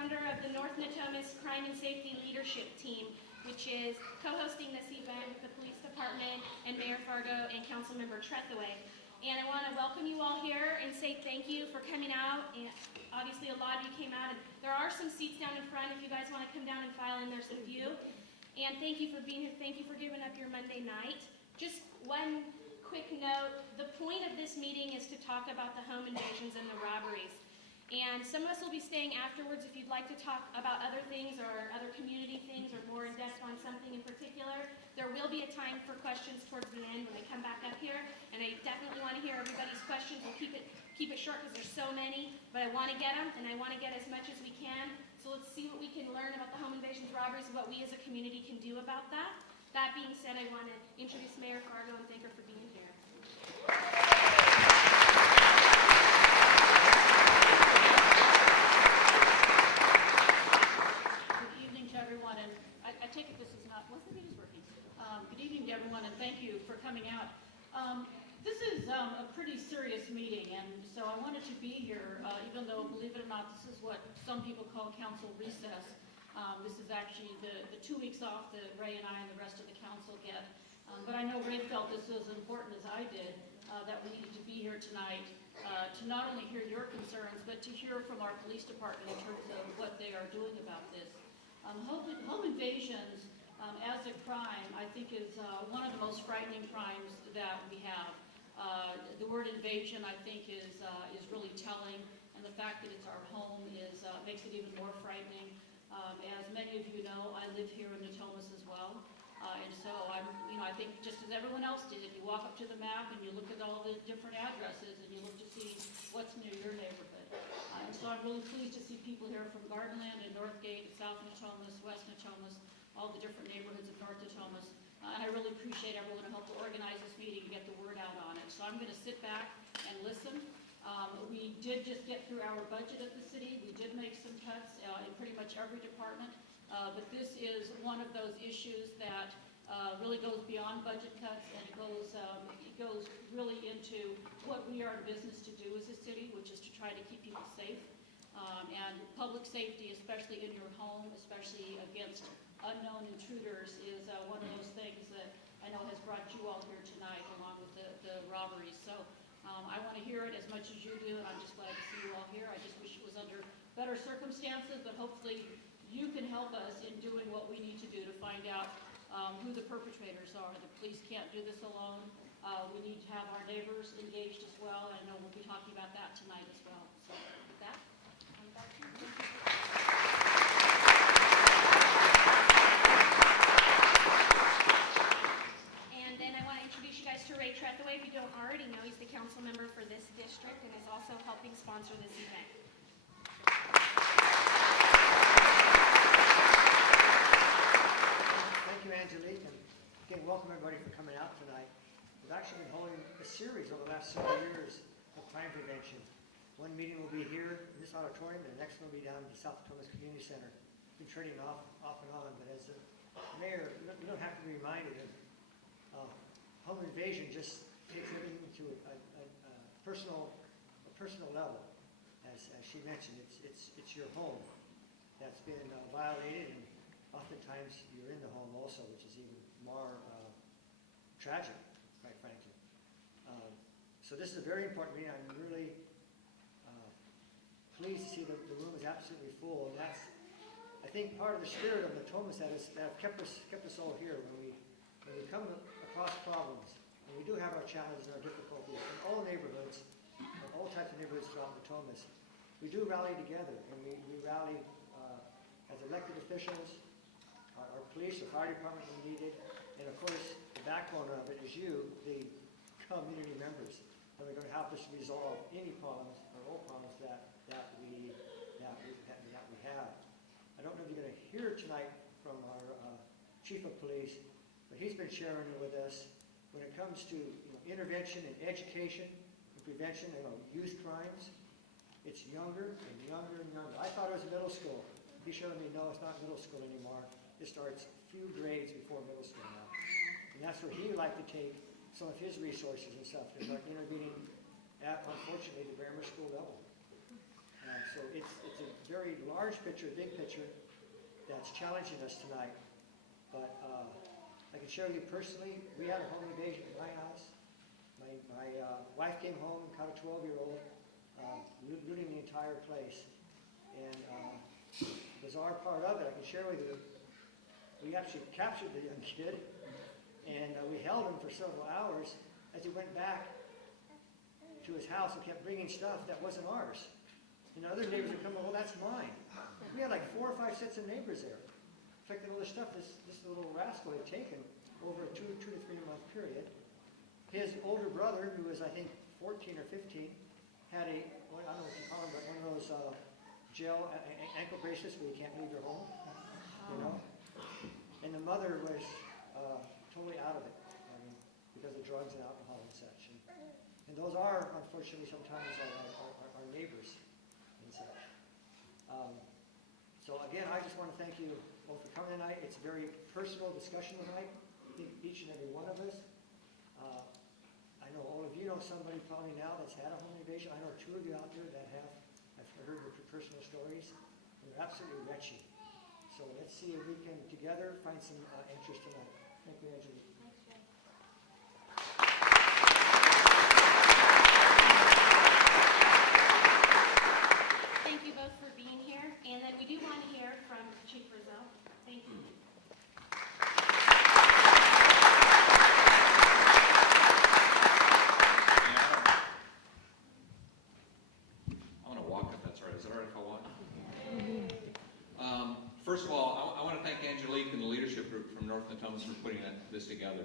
founder of the North Natomas Crime and Safety Leadership Team, which is co-hosting this event with the police department and Mayor Fargo and Councilmember Tretheway. And I want to welcome you all here and say thank you for coming out. And obviously a lot of you came out, and there are some seats down in front if you guys want to come down and file in. There's a few. And thank you for being here. Thank you for giving up your Monday night. Just one quick note, the point of this meeting is to talk about the home invasions and the robberies. And some of us will be staying afterwards if you'd like to talk about other things or other community things or more in depth on something in particular. There will be a time for questions towards the end when they come back up here. And I definitely want to hear everybody's questions. We'll keep it short because there's so many, but I want to get them, and I want to get as much as we can. So let's see what we can learn about the home invasions, robberies, and what we as a community can do about that. That being said, I want to introduce Mayor Fargo and thank her for being here. Everyone, and I take it this is not, once the meeting's working. Good evening to everyone, and thank you for coming out. This is a pretty serious meeting, and so I wanted to be here, even though, believe it or not, this is what some people call council recess. This is actually the 2 weeks off that Ray and I and the rest of the council get. But I know Ray felt this was as important as I did, that we needed to be here tonight to not only hear your concerns, but to hear from our police department in terms of what they are doing about this. Home invasions as a crime, I think, is one of the most frightening crimes that we have. The word invasion, I think, is really telling, and the fact that it's our home makes it even more frightening. As many of you know, I live here in Natomas as well, and so I think just as everyone else did, if you walk up to the map and you look at all the different addresses and you look to see what's near your neighborhood. And so I'm really pleased to see people here from Gardenland and Northgate, South Natomas, West Natomas, all the different neighborhoods of North Natomas. And I really appreciate everyone who helped to organize this meeting and get the word out on it. So I'm going to sit back and listen. We did just get through our budget at the city. We did make some cuts in pretty much every department. But this is one of those issues that really goes beyond budget cuts, and it goes really into what we are in business to do as a city, which is to try to keep people safe. And public safety, especially in your home, especially against unknown intruders, is one of those things that I know has brought you all here tonight, along with the robberies. So I want to hear it as much as you do, and I'm just glad to see you all here. I just wish it was under better circumstances, but hopefully you can help us in doing what we need to do to find out who the perpetrators are. The police can't do this alone. We need to have our neighbors engaged as well. I know we'll be talking about that tonight as well. So with that, I'm back to you. And then I want to introduce you guys to Ray Tretheway. If you don't already know, he's the council member for this district and is also helping sponsor this event. Thank you, Angelique, and again, welcome everybody for coming out tonight. We've actually been holding a series over the last several years of crime prevention. One meeting will be here in this auditorium, and the next one will be down at the South Natomas Community Center. We've been trading off and on, but as the mayor, you don't have to be reminded of home invasion. Just takes everything to a personal level. As she mentioned, it's your home that's been violated, and oftentimes you're in the home also, which is even more tragic, quite frankly. So this is a very important meeting. I'm really pleased to see the room is absolutely full, and that's, I think, part of the spirit of Natomas that have kept us all here. When we come across problems, and we do have our challenges and our difficulties in all neighborhoods, all types of neighborhoods throughout Natomas, we do rally together, and we rally as elected officials, our police, our fire department when needed, and of course the backbone of it is you, the community members, that are going to help us resolve any problems or all problems that we have. I don't know if you're going to hear tonight from our chief of police, but he's been sharing with us when it comes to intervention and education and prevention of youth crimes. It's younger and younger and younger. I thought it was middle school. He's showing me, no, it's not middle school anymore. It starts a few grades before middle school now. And that's where he would like to take some of his resources and stuff to start intervening at, unfortunately, the grammar school level. So it's a very large picture, big picture, that's challenging us tonight. But I can share with you personally, we had a home invasion at my house. My wife came home, caught a 12-year-old, looting the entire place. And the bizarre part of it, I can share with you, we actually captured the young kid, and we held him for several hours as he went back to his house and kept bringing stuff that wasn't ours. And other neighbors would come, well, that's mine. We had like 4 or 5 sets of neighbors there. In fact, all the stuff this little rascal had taken over a 2 to 3 month period. His older brother, who was I think 14 or 15, had I don't know what you call them, but one of those gel ankle bracelets where you can't leave your home, you know. And the mother was totally out of it, because of drugs and alcohol and such. And those are, unfortunately, sometimes our neighbors and such. So again, I just want to thank you both for coming tonight. It's a very personal discussion tonight. I think each and every one of us. I know all of you know somebody probably now that's had a home invasion. I know 2 of you out there that have. I've heard your personal stories. They're absolutely wretched. So let's see if we can together find some answers tonight. Thank you, Angelique. Thanks, Jay. Thank you both for being here. And then we do want to hear from Chief Braziel. Thank you. First of all, I want to thank Angelique and the leadership group from North Natomas for putting this together.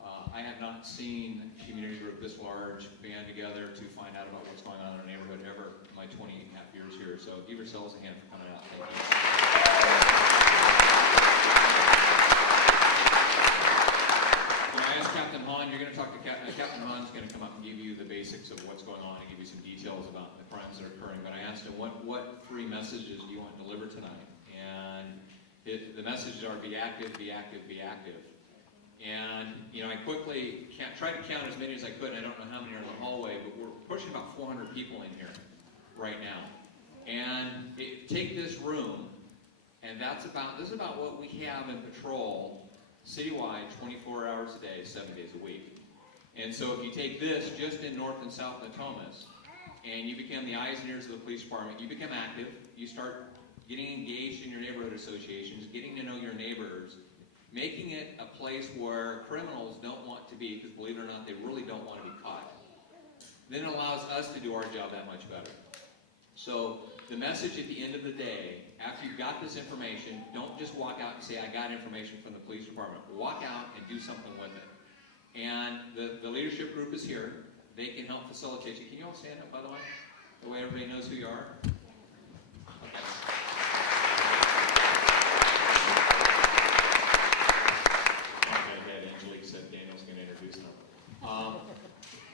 I have not seen a community group this large band together to find out about what's going on in our neighborhood ever in my 20.5 years here. So give yourselves a hand for coming out. Thank you. When I asked Captain Hahn, you're going to talk to Captain Hahn's going to come up and give you the basics of what's going on and give you some details about the crimes that are occurring. But I asked him, what 3 messages do you want to deliver tonight? And the messages are be active, be active, be active. And, I quickly tried to count as many as I could. I don't know how many are in the hallway, but we're pushing about 400 people in here right now. And take this room, and this is about what we have in patrol citywide 24 hours a day, 7 days a week. And so if you take this just in North and South Natomas, and you become the eyes and ears of the police department, you become active, you start getting engaged in your neighborhood associations, getting to know your neighbors, making it a place where criminals don't want to be, because believe it or not, they really don't want to be caught. Then it allows us to do our job that much better. So the message at the end of the day, after you've got this information, don't just walk out and say, I got information from the police department. Walk out and do something with it. And the leadership group is here. They can help facilitate you. Can you all stand up, by the way? The way everybody knows who you are? Okay. Angelique said Daniel's going to introduce them.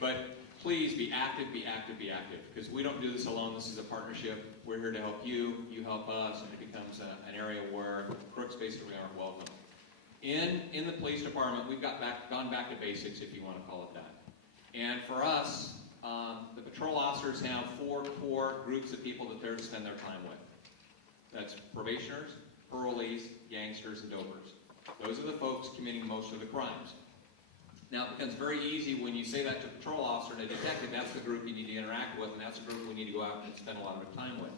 But please be active, be active, be active. Because we don't do this alone. This is a partnership. We're here to help you. You help us. And it becomes an area where crooks basically aren't welcome. In the police department, we've gone back to basics, if you want to call it that. And for us, the patrol officers have 4 core groups of people that they're to spend their time with. That's probationers, parolees, gangsters, and dopers. Those are the folks committing most of the crimes. Now, it becomes very easy when you say that to a patrol officer and a detective, that's the group you need to interact with, and that's the group we need to go out and spend a lot of time with.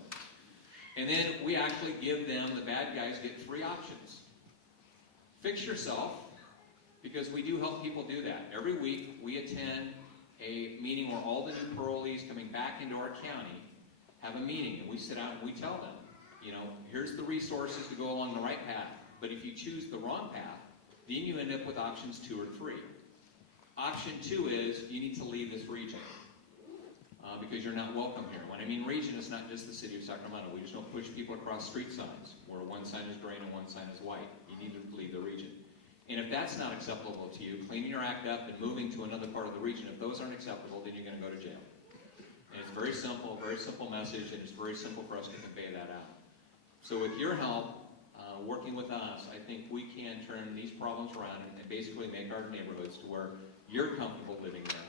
And then we actually give them, the bad guys get 3 options. Fix yourself, because we do help people do that. Every week, we attend a meeting where all the new parolees coming back into our county have a meeting, and we sit down and we tell them, here's the resources to go along the right path. But if you choose the wrong path, then you end up with options 2 or 3. Option 2 is you need to leave this region because you're not welcome here. When I mean region, it's not just the city of Sacramento. We just don't push people across street signs where one sign is green and one sign is white. You need to leave the region. And if that's not acceptable to you, cleaning your act up and moving to another part of the region, if those aren't acceptable, then you're going to go to jail. And it's very simple message, and it's very simple for us to convey that out. So with your help, working with us, I think we can turn these problems around and basically make our neighborhoods to where you're comfortable living there.